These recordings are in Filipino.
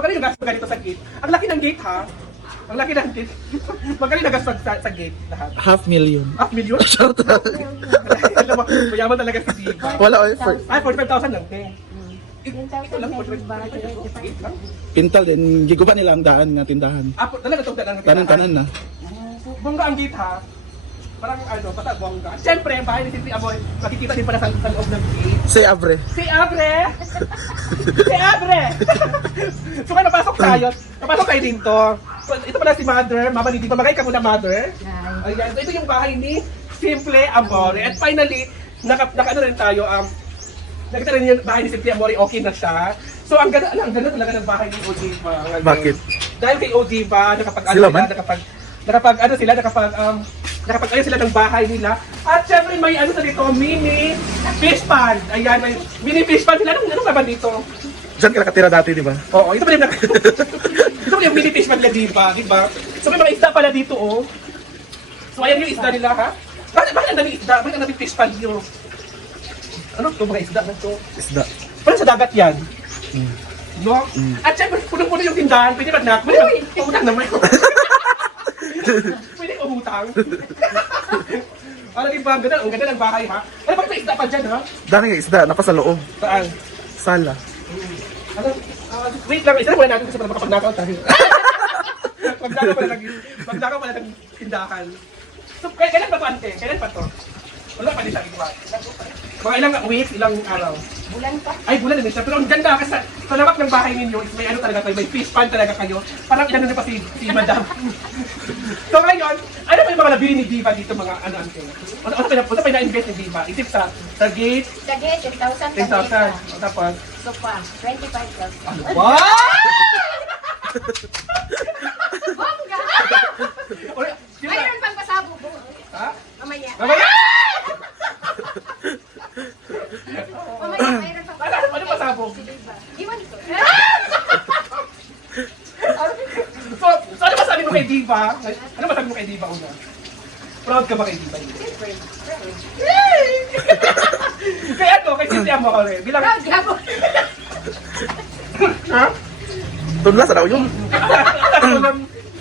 Magaling nagastos ganito sa gate. Ang laki ng gate ha. Ang laki ng gate. Magaling nagastos sa gate lahat. 500,000. Half million? Shout out. Alam mo, mayaman talaga si Diva. Wala effort. Ay, 45,000 lang. Eh. 10,000 Ito lang, pesos 45,000 ba? gate lang. Pintal din, giguba nila ang daan nga tindahan. Apo, talaga itong dalang Kanan-kanan na. Bongga ang gate ha. Parang ano, basta bongga. Siyempre, ang bahay ni Sisi Amoy, makikita din pala sa loob ng gate. Say Abre. Si Abre! Si Abre! So kaya napasok tayo. Napasok tayo dito. Ito pala si Mother. Mama ni Diva. Magay ka muna, Mother. Ayan. So ito yung bahay ni Simple Amore. At finally, naka rin tayo. Nakita rin yung bahay ni Simple Amore. Okay na siya. So ang ganda talaga ng bahay ni Odiva. Bakit? Dahil kay Odiva, Sila man? nakapag-ayos sila ng bahay nila. At syempre may ano sa dito, mini fish pond. Ayan, may mini fish pond sila. Anong laban dito? Diyan ka nakatira dati, di ba? Oo, ito pala yung ito pala yung mini fish pond nila, di ba? So may mga isda pala dito, oh. So ayan yung isda nila, ha? Bakit ang daming isda? Bakit ang daming fish pond nyo? Ano to mga isda na to? Isda. Parang sa dagat yan. No? At syempre, punong-puno yung tindahan. Pwede ba na? Pwede ba? Umutang naman. Pwede umutang. Di ba? Ang ganda ng bahay, ha? Ano bakit may isda pa dyan, ha? Dami nga isda, napa sa loob. Saan? Sala. Ano? Wait lang, isa na muna natin kasi para makapag-knockout tayo. Magnakaw pala ng tindahan. So, kailan ba ito, ante? Kailan pa ito? Wala pa din sa iba. Mga ilang weeks, ilang araw. Bulan pa. Ay, bulan din siya. Pero ang ganda kasi sa labak ng bahay ninyo, is may ano talaga kayo, may fish pond talaga kayo. Parang ilan na pa si Madam. So ngayon, ano ba yung mga nabili ni Diva dito mga ante? Ano pa na-invest ni Diva? Isip sa gate, Sa gate, 10,000. 10,000. Tapos, Sofa, 25,000. wow! Bongga! Ulit, yun na. Mayroon pang pasabog. Ha? Mamaya. Mamaya! Mamaya, mayroon pang Ano pasabog? Iwan ko. So ano masabi mo kay Diva? Ano masabi mo kay Diva una? Proud ka ba kay Diva? Siyempre. Kaya to, kay Cynthia mo ka rin. Bilang... Proud ka po. Ha? Tunla sa daw yun.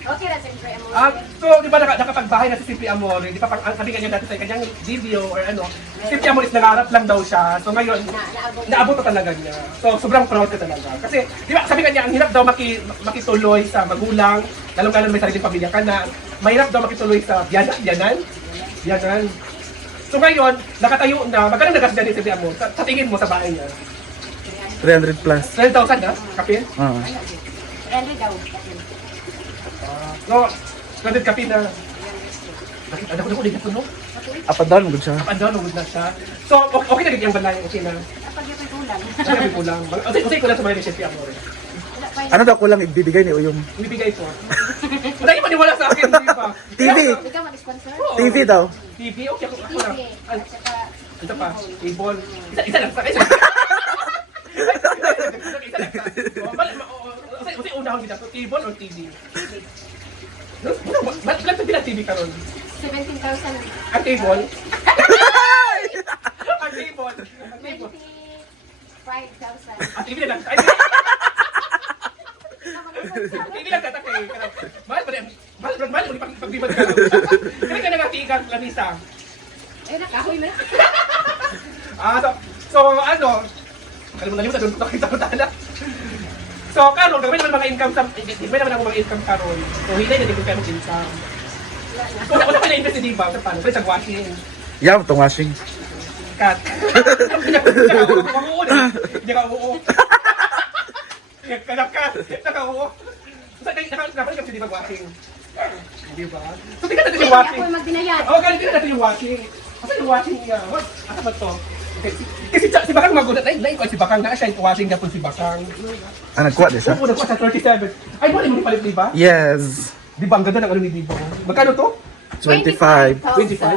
Okay na, siyempre. So, di ba nakapagbahay na si Simple Amore? Di ba sabi kanya dati sa kanyang video or ano, Simple Amore is nangarap lang daw siya. So ngayon, naabot na talaga niya. So sobrang proud ka talaga. Kasi, di ba sabi kanya, ang hirap daw makituloy sa magulang, lalong-lalong may sariling pamilya ka na, mahirap daw makituloy sa biyanan. So ngayon, nakatayo na, magkano nagastos ni Simple Amore? Sa tingin mo sa bahay niya? 300 plus. 12,000 na? Kapin? Ah. Render daw. So, landed kape na. Nakita ko ulit ito, no? Apa down mo siya. Ano, nungod na siya. So, okay na yung balay, okay na. Kapag yung kulang. Sabi ko lang. Okay ko lang sa mga recipe Amore. Ano daw kulang ibibigay ni Uyong? Ibibigay ko. Wala yung maniwala sa akin, di ba? TV. Ikaw mag-sponsor? Oo. TV daw. TV, okay ako lang. TV. At saka, Ito pa, table. Isa lang sa isa. Isa lang sa. Kasi una akong ginagawa, table or TV? Ba't lang ito TV ka ron? 17,000. Ang table? Ang table? Ang table? 25,000. Ang TV na lang. TV lang tatakay. Mahal pa rin. Mahal ulit pagbibad ka. Kaya ka nangatigang lamisa. Eh, nakahoy na. So ano? Nalimutan doon ko nakita ko tala. So, karon gawin naman mga income sa may naman ako mga income karon. So, hinay na din ko kayo income. Una pa na-invest ni Diva sa paano? Pwede sa washing. Yeah, itong washing. Cut. Hindi ka uo. Naka-uo. Naka-uo kasi Diva washing. Diba? So, tingnan natin yung washing. Ako magdinayad. Oo, tingnan natin yung washing. Asa yung washing niya? Asa ba to? Kasi si Bakang magulat. Ay, si Bakang na siya yung washing na po si Bakang. Ah, nagkuha din siya? Oo, nagkuha sa 37. Ay, mo ni palit, Diba? Yes. Di ba, ang ganda ng ano ni Diva? Magkano to? 25. 25,000.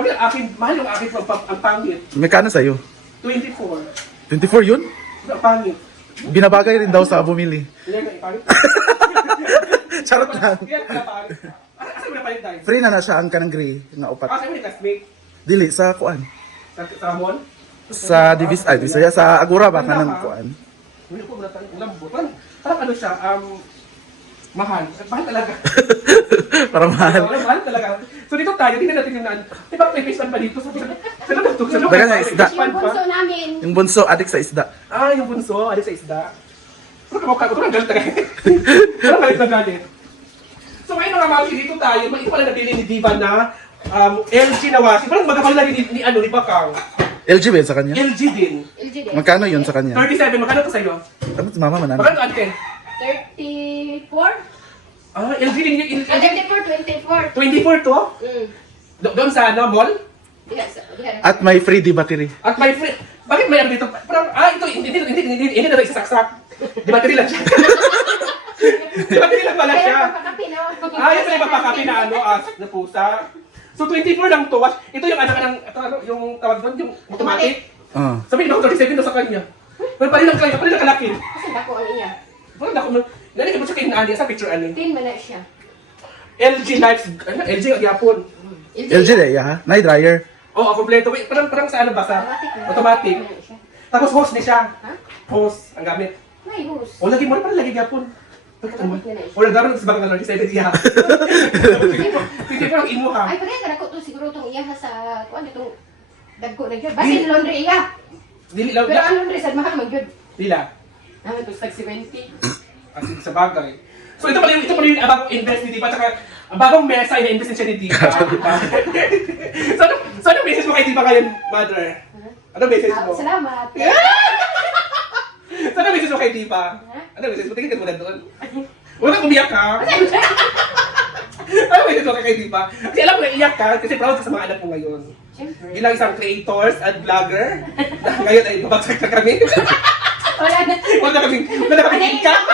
Pag ang akin, mahal yung akin ang pangit. Magkano sa'yo? 24. 24 yun? Ang pangit. Binabagay rin daw sa bumili. Ilan ka ipangit? Charot lang. Ilan ka pangit? Asa mo na palit tayo? Free na siya ang kanang gray nga upat. Asa mo ni classmate? Dili sa kuan. Sa mall? Sa Divis ay sa Agora ba kanang kuan. Hindi ko muna tayo. Lambot. Parang ano siya, mahal. Mahal talaga. Para mahal. Mahal talaga. So dito tayo, tingnan natin yung naan. Di ba may fish pan pa dito? Sa loob to. Sa loob. Dagan na isda. Yung bunso namin. Yung bunso, adik sa isda. Ah, yung bunso. Alis sa isda. Pero kamukha ko. Ito ang galit talaga. Parang galit na galit. So ngayon mga mami, dito tayo. Ito pala nabili ni Diva na LG na washing. Parang magkakali na ni Bakang. LG ba yun sa kanya? LG din. LG din. Magkano yun sa kanya? 37. Magkano to sa'yo? Ano si mama manano? Magkano ate? 34? Ah, LG din yung... 24. 24 to? Doon sa ano, mall? Yes. At may free D battery. At my friend, bakit may ano dito? Parang, ito, hindi na ito isasaksak. Di battery lang siya. Di battery lang pala siya. Yung pala ipapakapi na ano, na pusa. So 24 lang to. Ito yung yung tawag doon, yung automatic. Sabi niyo, 37 daw sa kanya. Pero pa rin ang kalaki. Kasi dako ang iya. Parang ako, nalagay mo siya kay Nadia sa picture ano. 10 man na siya. LG Life, LG ang yapon. LG na ya ha? Nay dryer. Oo, kompleto. Parang sa ano ba? Sa automatic. Tapos hose ni siya. Ha? Hose, ang gamit. May hose. O, lagi mo rin pala, lagi yapon. Automatic na siya. O, nagdaroon sa bagay na 37 siya. Hindi pa ang imo ha. Ay, pagkaya ka to siguro itong iya sa, kuan itong dagko na dyan. Basin laundry iya. Dili lang. Pero ang laundry, sad mahal man yun. Dila. Naman ito, tag 70. As in, sa bagay. So, ito pala yung bagong invest ni Diva. Tsaka, ang bagong mesa, ina-invest niya ni Diva. So, anong message mo kay Diva ngayon, mother? Anong message mo? Salamat. So, anong message mo kay Diva? Anong message mo? Tingin ka muna doon. Huwag kang umiyak ka. Anong message mo kay Diva? Kasi alam ko na iyak ka kasi proud ka sa mga anak mo ngayon. Siyempre. Bilang isang creators at vlogger, ngayon ay babagsak na kami. Wala na. Wala na kami income.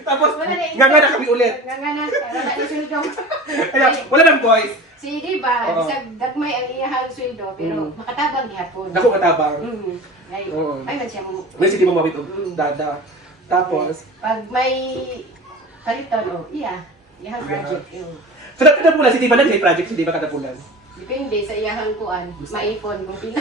Tapos, Wala na nga na kami ulit. Nga na. Wala na sweldo. Kaya, wala nang boys. Si Diba, Oo. sa dagmay ang iyahang sweldo, pero makatabang gihapon. Naku katabang. Ay, Oo. ay man siya mo. May sige mo mawit o dada. Tapos, Pag may palitan, iyahang project. so kadapulan, si Diva nag-lay project, si Diva kadapulan. Depende sa iyahang kuan, maipon kung pila.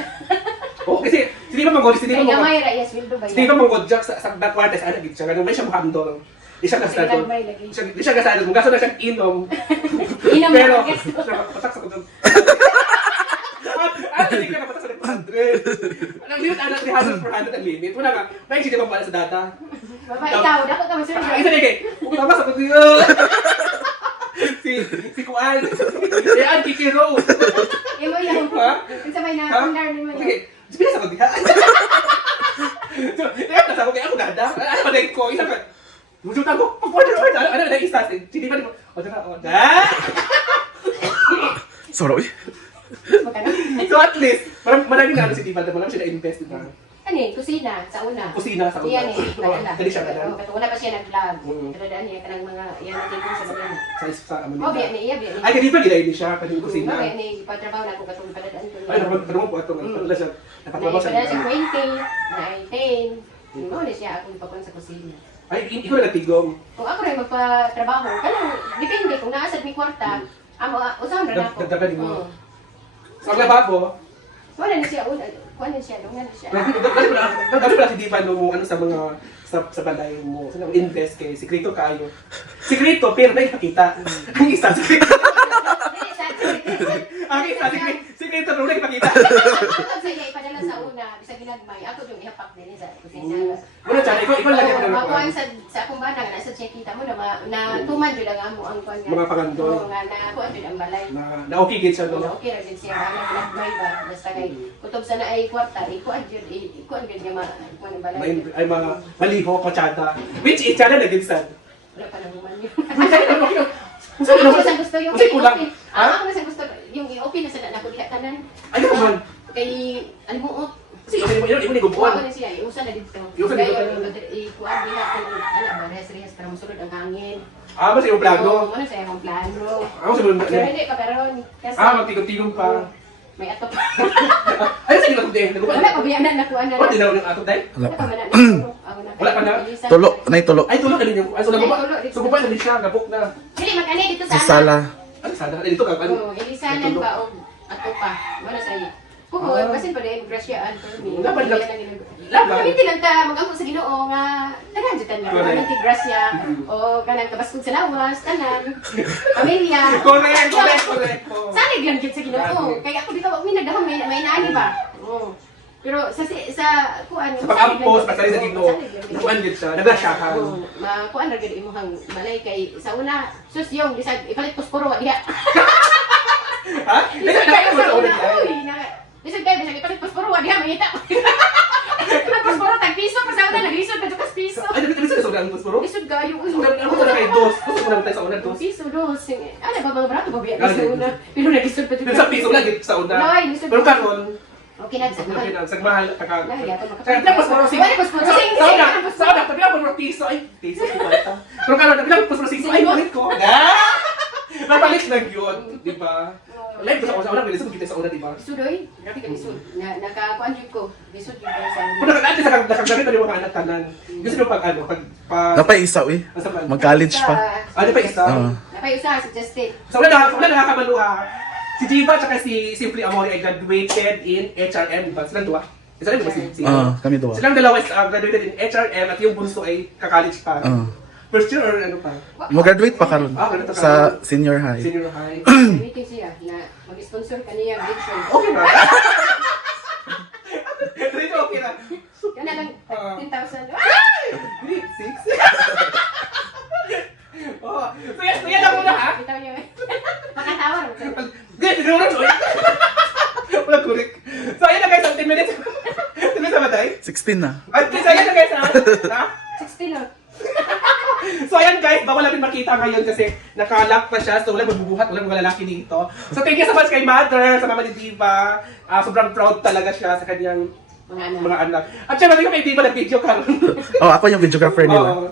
Oo, kasi si Diva manggod, si Kaya Diva gamay manggod. ra iya sweldo ba Si Diva manggod, Jack, sa backward, sa anak siya, ganun, may siya muhandol. Di siya Kasi kasado. nagmay lagi. Di siya kasado, kung kaso na siyang inom. Inom Pero, na guess. patak sa kudong. Hindi ka napatak sa 100. Ang limit, anak, 300, 400 ang limit. Wala ka, may si Diva pala sa data. Baba, ikaw, dapat ka Isa masweldo. na kay, tama sa kundi. Si Kuan. Yan, Kiki Rose. Imo yan. Ha? Isa may Ha? nakakundar din mo Okay, yan. sabi na sa kundi ha. So, kaya nasa ko kaya ako nada. Ano ba ko? Isa ka. Mujutan ko. Order. Ano na isa? Hindi ba mo? Order na. Sorry. Magkano? So at least, marami na ano si Diva, marami siya na-invest, di ba? Ano eh, kusina, sa una. Kusina sa Iyan eh, nadala. Dali siya kadala. Oo, wala pa siya nag-vlog. Mm. Kadadaan niya, kanang mga, iyan natin kung sa mga. Sa Oh, biya ni iya, biya ni. Ay, kaya di ba gilay siya, kanyang kusina. Biya ni, patrabaho na ako katong padadaan ko. Ay, naman po ito. Wala siya. Napagbabaw Padadaan siya siya. 20, 19. Mo na siya akong ipapon sa kusina. Ay, ikaw na natigong. Kung ako rin magpatrabaho, kanang, depende kung naasad mi kwarta, usahan rin ako. Dagdagan mo. Oo. Sa lababo, Wala na siya, wala na siya, dungan na siya. Dami pala si Diva nung ano sa mga sa balay mo. Sa invest kay Sikrito kayo. Sikrito pero may nakita. Ang isa Sikrito. Dili, Ang isa Sikrito pero may nakita. Ako sa iya, ipadala sa una, sa ginagmay, ako yung ihapak din sa kusina. Wala siya, ikaw lagi mo Ako ang na sa akong bana, nga nasa check kita mo na tuman jud ang amo ang kwan. Mga pangandol. Oo, nga na ako jud ang balay. na okay gid siya no. Okay ra din siya, ana ginagmay ba, basta kay kutob sa na ay kwarta, ikuan jud gid nga kwan ang balay. Ay mga maliho, kotsada. Which is channel na gid sad. Wala pa nang man yun. Gusto Ako na sa gusto yung Kasi kulang. i-open. Ha? Ako na sa gusto yung i-open na sa na ko diha tanan. Ay naman. Kay alimuot. Kasi imo ni Kuha gubuan. ko na siya, iusa na dito. Iusa na dito. Ikuan din ako, ala ba, rehas para masulod ang hangin. Ah, mas yung Oo, plano. ano sa imong plano. Ako sa mga Pero hindi pa karon kasi magtigong-tigong pa. may ato. Ay sa gilid din. Naguban. Wala pa biya na nakuha na. Wala din ako ng ato dai. Wala Wala pa pa. man na. Wala pa na? Tulo, nay tulo. Ay tulog na din yung. Ay so Ay, nababa. tulog. So guban na din siya, gabok na. Dili mag-ani dito Sa sa sala. Ano sana? Ay dito ka ano? Oo, ilisanan ba og ato pa. Wala sa iya. Kuhol, basin pa din grasyaan for me. Dapat lang. laban. Hindi lang ta mag-angkot sa Ginoo nga tanan jud kanya. Correct. Amin ti grasya o kanang kabaskog sa lawas tanan. Pamilya. Correct. Oh. Salig lang jud sa Ginoo. Kaya ako dito may nagdahom may naani ba. Oo. Pero sa kuan Sa pag-ampos, pasali sa Ginoo, nakuan gid siya, nagrasyahan. Kuan ra gid imong balay kay sa una sus yung bisag ipalit posporo diha. Ha? Bisag Kaya kayo mo sa sa una. una. Uy, bisag kayo bisag ipalit posporo diha mangita. Ang posporo tag piso pa sa una naglisod ka kas piso. Ay, dito sa una ang puspuro? Lisod kayo. Una na kay dos. Gusto ko na tayo sa una dos. Piso dos. Ano ba mga brato ba biya sa una? Pero naglisod pa Sa piso lang gid sa una. Nay, lisod. Pero karon, Okay na sa okay na, sagmahal ka. Lahi ato makapag- Kaya tapos mo Wala posporo. Sing sa una, tabi ako mo piso ay piso ko bata. Pero karon tabi ako piso ay balik ko. Napalik na yun, di ba? Live ko sa una, bilis ko kita sa una, di ba? Sudoy, grabe ka lisod. Nakakuan jud ko. Lisod jud ko sa Kung nakakati sa nakagdamit pa rin mga anak tanan. Gusto nyo pag Napay isa eh. Asa man? Mag-college pa. Ano pa isa? Oo. Napay usa suggested. Sa una nakakabalo ha. Si Jiva at si Simply Amore ay graduated in HRM, di ba? Silang dua? Isa rin, di ba si Kami dua. Silang dalawa is graduated in HRM at yung bunso ay ka-college pa. First year or ano pa? Mag-graduate pa karon Ganito ka. sa senior high. Senior high. Meeting siya na mag-sponsor kaniya video. Okay na. Dito okay na. Kana lang 10,000. Grade 6? Oh, so yan lang muna ha. Bitaw niyo. Makatawa ro. Grade, siguro na. Wala correct. So ayan na guys, 10 minutes. 10 minutes na ba tayo? 16 na. At so ayan na guys ha. 16 lang. So ayan guys, bawal natin makita ngayon kasi naka-lock pa siya. So walang magbubuhat, walang mga lalaki dito. So thank you so much kay Mother, sa Mama ni Diva. Sobrang proud talaga siya sa kanyang Mga anak. mga anak. At syempre, kay Diva nag-video ka. Oh, ako yung videographer nila. Oo.